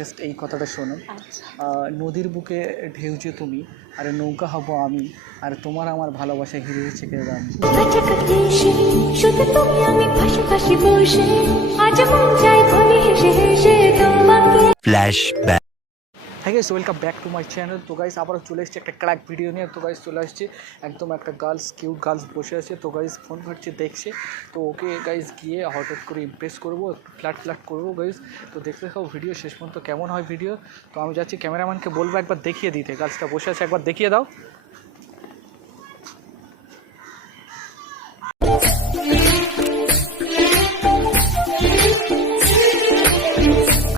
Just এই কথাটা শোনো। নদীর বুকে ঢেউ যে তুমি, আর নৌকা হব আমি, আর তোমার আমার ভালোবাসা হিরে ছেকে দাম। ফ্ল্যাশব্যাক। হ্যাঁ guys, welcome back to my channel. তো গাইস আবারও চলে এসেছি একটা ক্র্যাক ভিডিও নিয়ে। তো গাইস চলে আসছে একদম একটা গার্লস, কিউট গার্লস বসে আছে। তো গাইস ফোন ঘাটছে দেখছে, তো ওকে গাইস গিয়ে হঠাৎ করে ইমপ্রেস করবো, ফ্ল্যাট করবো গাইস। তো দেখতে থাকো ভিডিও শেষ পর্যন্ত কেমন হয় ভিডিও। তো আমি যাচ্ছি, ক্যামেরাম্যানকে বলবো একবার দেখিয়ে দিতে, গার্লসটা বসে আছে একবার দেখিয়ে দাও।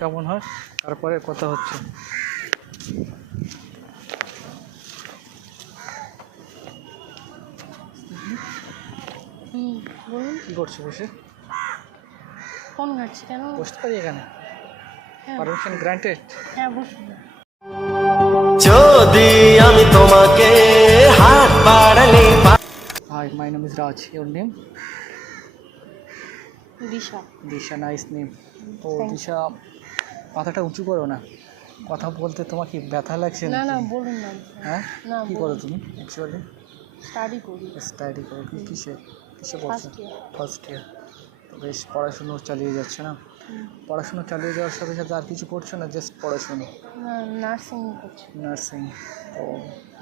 কেমন হয় তারপরে কথা হচ্ছে। বলুন কি করছো বসে? ফোন ঘাটছি কেন? বসতে পারি এখানে? Permission granted? হ্যাঁ বসুন। যদি আমি তোমাকে হাত বাড়ালে। Hi, my name is Raj, your name? Disha. Disha, nice name. তো দিশা মাথাটা উঁচু করো না, কথা বলতে তোমার কি ব্যথা লাগছে? না না বলুন না। হ্যাঁ না, কি করো তুমি অ্যাকচুয়ালি? স্টাডি করি। স্টাডি করো? কিসে পড়ছো? First year. তো বেশ পড়াশুনো চালিয়ে যাচ্ছে না? পড়াশুনো চালিয়ে যাওয়ার সাথে সাথে আর কিছু করছো না, জাস্ট পড়াশুনো? না, নার্সিং করছি। নার্সিং। ও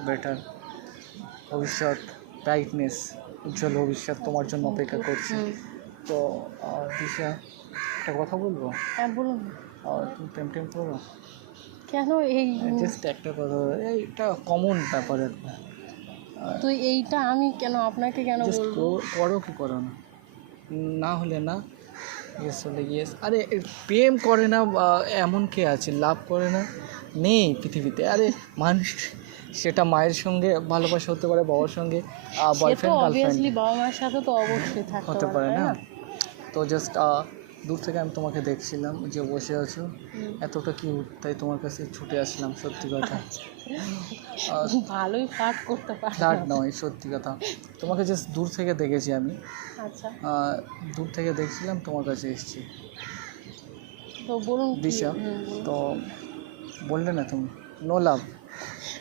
বেটার। ভবিষ্যৎ, ব্রাইটনেস, উজ্জ্বল ভবিষ্যৎ তোমার জন্য অপেক্ষা করছি। তো দিশা একটা কথা বলবো? হ্যাঁ বলুন। তুমি প্রেম করো? কেন? এই জাস্ট একটা কথা, এইটা কমন ব্যাপার একটা। তো এইটা আমি কেন আপনাকে কেন বলবো? করো কি করো না, না হলে না, ইয়েস হলে ইয়েস। আরে প্রেম করে না এমন কে আছে? লাভ করে না নেই পৃথিবীতে। আরে মানুষ, সেটা মায়ের সঙ্গে ভালোবাসা হতে পারে, বাবার সঙ্গে, বয়ফ্রেন্ড গার্লফ্রেন্ড বাবা মার সাথে তো অবশ্যই হতে পারে না? তো জাস্ট দূর থেকে আমি তোমাকে দেখছিলাম যে বসে আছো, এতটা কিউট, তাই তোমার কাছে ছুটে আসলাম। সত্যি কথা, ভালোই ফ্লার্ট করতে পারে। ফ্ল্যাট নয়, সত্যি কথা। তোমাকে জাস্ট দূর থেকে দেখেছি আমি। আচ্ছা, দূর থেকে দেখছিলাম, তোমার কাছে এসেছি। তো বলুন দিশা, তো বললে না তুমি নো লাভ,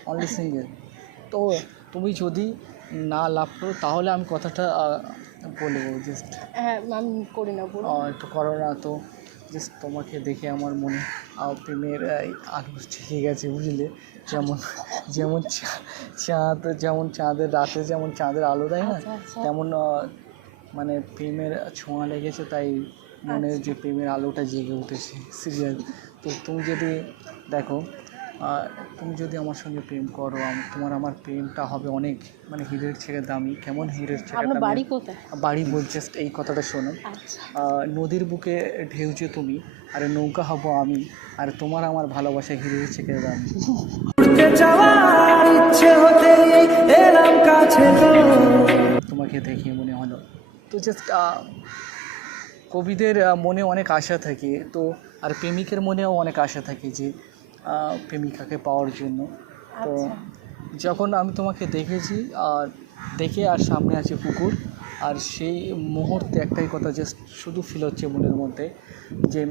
অনলি সিঙ্গেল। তো তুমি যদি না লাভ করো তাহলে আমি কথাটা বলবো। জাস্ট হ্যাঁ আমি করি না, বলুন। একটু করো না তো। জাস্ট তোমাকে দেখে আমার মনে প্রেমের আলো জেগে গেছে, বুঝলে? যেমন যেমন চাঁদ, যেমন চাঁদের রাতে যেমন চাঁদের আলো দেয় না, তেমন মানে প্রেমের ছোঁয়া লেগেছে, তাই মনে যে প্রেমের আলোটা জেগে উঠেছে, সিরিয়াল। তো তুমি যদি দেখো, তুমি যদি আমার সঙ্গে প্রেম করো, আমার প্রেমটা হবে অনেক, মানে হীরের থেকে দামি। কেমন হীরের থেকে দামি? বাড়ি কোথায়? বাড়ি বলছে এই কথাটা শোনো। নদীর বুকে ঢেউ যে তুমি, আর নৌকা হব আমি, আর তোমার আমার ভালোবাসা হিরে থেকে দামি। তোমাকে দেখে মনে হলো। তো জাস্ট কবিদের মনে অনেক আশা থাকে, তো আর প্রেমিকের মনেও অনেক আশা থাকে যে প্রেমিকাকে পাওয়ার জন্য। তো যখন আমি তোমাকে দেখেছি, দেখে আর সামনে আছে পুকুর, আর সেই মুহূর্তে একটাই কথা জাস্ট শুধু ফিল হচ্ছে মনের মধ্যে, যে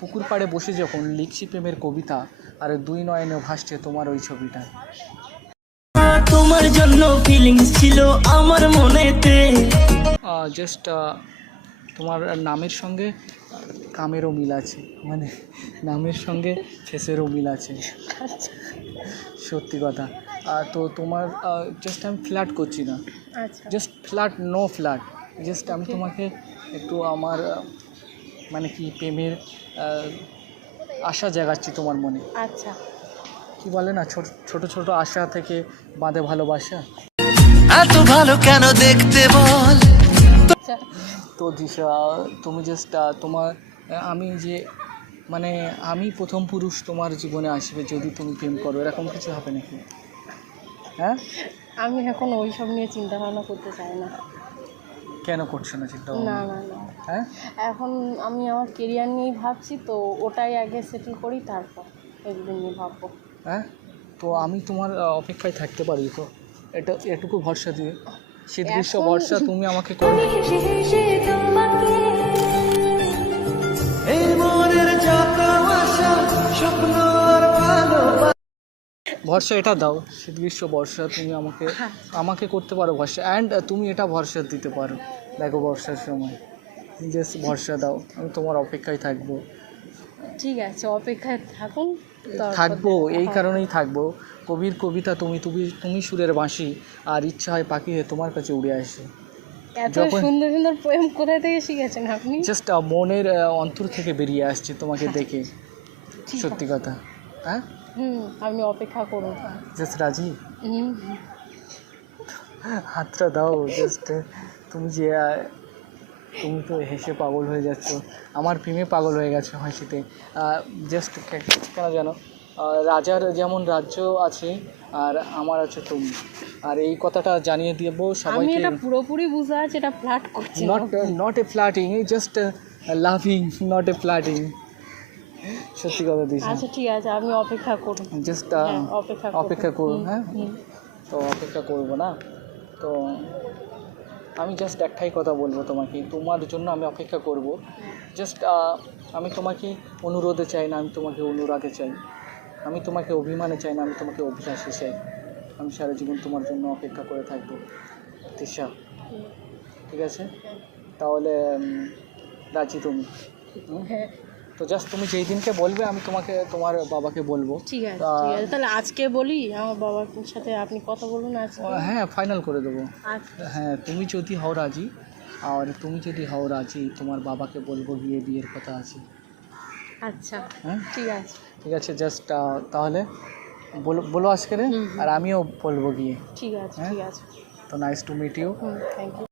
পুকুর পাড়ে বসে যখন লিখছি প্রেমের কবিতা, আর দুই নয়নে ভাসছে তোমার ওই ছবিটা। তোমার জন্য ফিলিংস ছিল আমার মনেতে। জাস্ট তোমার নামের সঙ্গে কামেরও মিল আছে, মানে নামের সঙ্গে ফেসেরও মিল আছে, সত্যি কথা। তো তোমার জাস্ট আমি ফ্ল্যাট করছি না, just flirt, no flirt, just আমি তোমাকে একটু আমার মানে কি প্রেমের আশা জাগাচ্ছি তোমার মনে। আচ্ছা, কি বলে না, ছোট ছোট আশা থেকে বাঁধে ভালোবাসা। এত ভালো কেন দেখতে বল। তো দিশা, তুমি জাস্ট তোমার, আমি যে মানে আমি প্রথম পুরুষ তোমার জীবনে আসবে যদি তুমি প্রেম করো, এরকম কিছু হবে নাকি? হ্যাঁ, আমি এখন ওইসব নিয়ে চিন্তা ভাবনা করতে চাই না। কেন করছো না চিন্তা? না না না, হ্যাঁ, এখন আমি আমার কেরিয়ার নিয়েই ভাবছি, তো ওটাই আগে সেটেল করি, তারপর এগুলো নিয়ে ভাববো। হ্যাঁ, তো আমি তোমার অপেক্ষায় থাকতে পারি তো, এটা এটুকু ভরসা দিয়ে, শীত গ্রীষ্ম বর্ষা তুমি আমাকে করবে। এই মনের যত আশা ভরসা এটা দাও, শীত গ্রীষ্ম বর্ষা তুমি আমাকে হ্যাঁ। আমাকে করতে পারো ভরসা, অ্যান্ড তুমি এটা ভরসা দিতে পারো। দেখো বর্ষার সময় জাস্ট ভরসা দাও, আমি তোমার অপেক্ষায় থাকবো। ঠিক আছে, অপেক্ষায় থাকুন। তারপর থাকবো দেখা এই হবে। কারণেই থাকবো, কবির কবিতা তুমি তুমি তুমি সুরের বাঁশি, আর ইচ্ছা হয় পাখি হয়ে তোমার কাছে উড়ে আসে। এত যখন- সুন্দর সুন্দর পোয়েম কোথায় থেকে শিখেছেন আপনি? জাস্ট মনের অন্তর থেকে বেরিয়ে আসছে তোমাকে দেখে, ঠিক সত্যি কথা। হ্যাঁ, আপনি অপেক্ষা করুন। জাস্ট রাজি, হুম, হাতটা দাও জাস্ট। তুমি যে তুমি তো হেসে পাগল হয়ে যাচ্ছ, আমার প্রেমে পাগল হয়ে গেছো হাসিতে। জাস্ট কেন জানো, রাজার যেমন রাজ্য আছে আর আমার আছে তুমি, আর এই কথাটা জানিয়ে দেবো আমি সবাইকে। এটা পুরোপুরি বুঝতে পারছি, এটা ফ্ল্যাট করছি না। Not a flirting, just loving, not a flirting. সত্যি কথা দিয়েছি, আচ্ছা ঠিক আছে, আপনি অপেক্ষা করুন। জাস্ট হ্যাঁ, অপেক্ষা করুন। হ্যাঁ, হুম। তো অপেক্ষা করবো না তো, আমি জাস্ট একটাই কথা বলবো তোমাকে, তোমার জন্য আমি অপেক্ষা করব। জাস্ট আমি তোমাকে অনুরোধে চাই না, আমি তোমাকে অনুরাগে চাই। আমি তোমাকে অভিমানে চাই না, আমি তোমাকে অভিলাষে চাই। আমি সারা জীবন তোমার জন্য অপেক্ষা করে থাকবো তৃষা, ঠিক আছে? তাহলে রাজি তুমি? হ্যাঁ তো জাস্ট তুমি যেই দিনকে বলবে আমি তোমাকে তোমার বাবাকে বলবো। ঠিক আছে, ঠিক আছে, তাহলে আজকে বলি আমার বাবার সাথে, আপনি কথা বলুন আজকে। হ্যাঁ, ফাইনাল করে দেবো। আচ্ছা হ্যাঁ, তুমি যদি হও রাজি, আর তুমি যদি হও রাজি, তোমার বাবাকে বলবো গিয়ে বিয়ের কথা আছে। আচ্ছা হ্যাঁ, ঠিক আছে। ঠিক আছে, জাস্ট তাহলে বলো বলো আজকে রে, হুম। আর আমিও বলবো গিয়ে। ঠিক আছে হ্যাঁ? ঠিক আছে। তো nice to meet you. Thank you.